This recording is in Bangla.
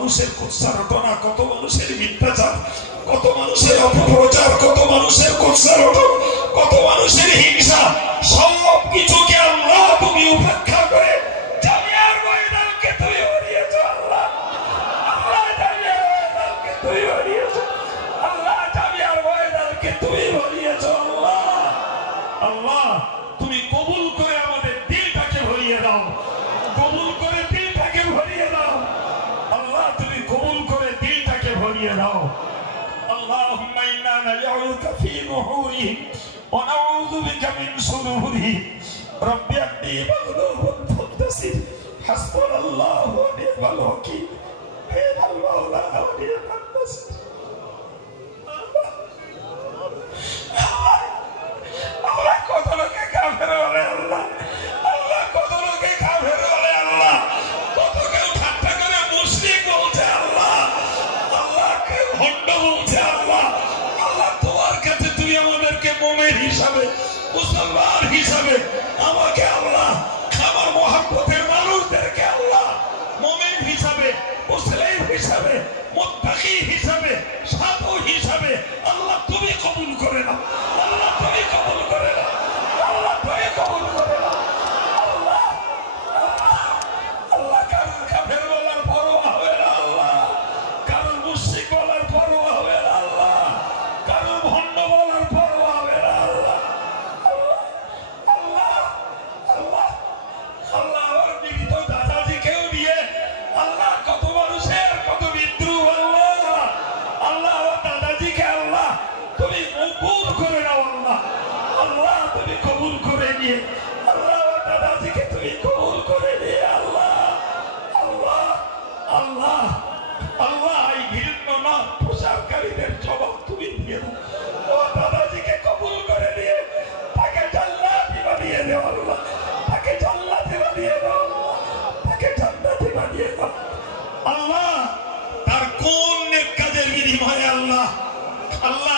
মানুষের কুৎসারটনা, কত মানুষের মিথ্যাচার, কত মানুষের অপপ্রচার, কত মানুষের কুৎসারটন, কত মানুষের হিংসা, সব কিছুকে আল্লাহ তুমি উপেক্ষা করে জামিয়ার ময়দানকে তুমি বানিয়েছ। আল্লাহ আল্লাহ জামিয়ার ময়দানকে তুমি বানিয়েছ। আল্লাহ জামিয়ার ময়দানকে তুমি বানিয়েছ। আল্লাহ আল্লাহ তুমি কবুল করে আমাদের দিলটাকে ভরিয়ে দাও, কবুল করে দিলটাকে ভরিয়ে দাও। আল্লাহ তুমি কবুল করে দিলটাকে ভরিয়ে দাও। আল্লাহুম্মা ইন্না নাজউকা ফি নুহুরিহিম ওয়া নাউযু বিকা মিন শুরুরিহিম রাব্বি আন্নী মাগলুবুন ফান্তাসির হাসবুনাল্লাহু ওয়া নি'মাল ওয়াকিল নি'মাল মাওলা ওয়া নি'মান নাসির। আল্লাহ কত লোকে কাফের বলে, আল্লাহ আল্লাহ কত লোকে কাফের বলে, আল্লাহ কত কেউ ঠাট্টা করে মুশরিক বলছে, আল্লাহ আল্লাহ কেউ ভণ্ড বলছে, আল্লাহ আল্লাহ তোমার কাছে তুমি আমাদেরকে মুমিন হিসাবে, মুসলমান হিসাবে, আমাকে আল্লাহ আমার মহব্বতের মানুষদেরকে আল্লাহ মুমিন হিসাবে, মুসলিম হিসাবে, মুত্তাকি হিসাবে, সাধু হিসাবে আল্লাহ তুমি কবুল করে নাও। আল্লাহ তুমি কবুল করে নাও। আল্লাহ তুমি কবুল করে নাও। আল্লাহ আল্লাহ কারোর কাফের বলার পরোয়া হবে না, আল্লাহ কারোর মুশরিক বলার পরোয়া হবে না, আল্লাহ কারোর ভণ্ড বলার পরোয়া হবে না, আল্লাহ আল্লাহ আল্লাহ আল্লাহ আমার জীবিত দাদাজিকেও নিয়ে আল্লাহ কত মানুষের কত বিদ্রুপ, আল্লাহ আল্লাহ আমার দাদাজিকে আল্লাহ তুমি কবুল করে নাও। আল্লাহ আল্লাহ তুমি কবুল করে নিয়ে আল্লাহ আমার দাদাজিকে তুমি কবুল করে নিয়ে আল্লাহ আল্লাহ আল্লাহ আল্লাহ এই ঘৃণ্য না প্রচারকারীদের জবাব তুমি দিয়ে দাও। আমার দাদাজিকে কবুল করে নিয়ে তাকে জান্নাতি বানিয়ে দাও। আল্লাহ তাকে জান্নাতি বানিয়ে দাও। তাকে জান্নাতি বানিয়ে দাও। আল্লাহ তার কোন নেক কাজের বিনিময়ে আল্লাহ আল্লাহ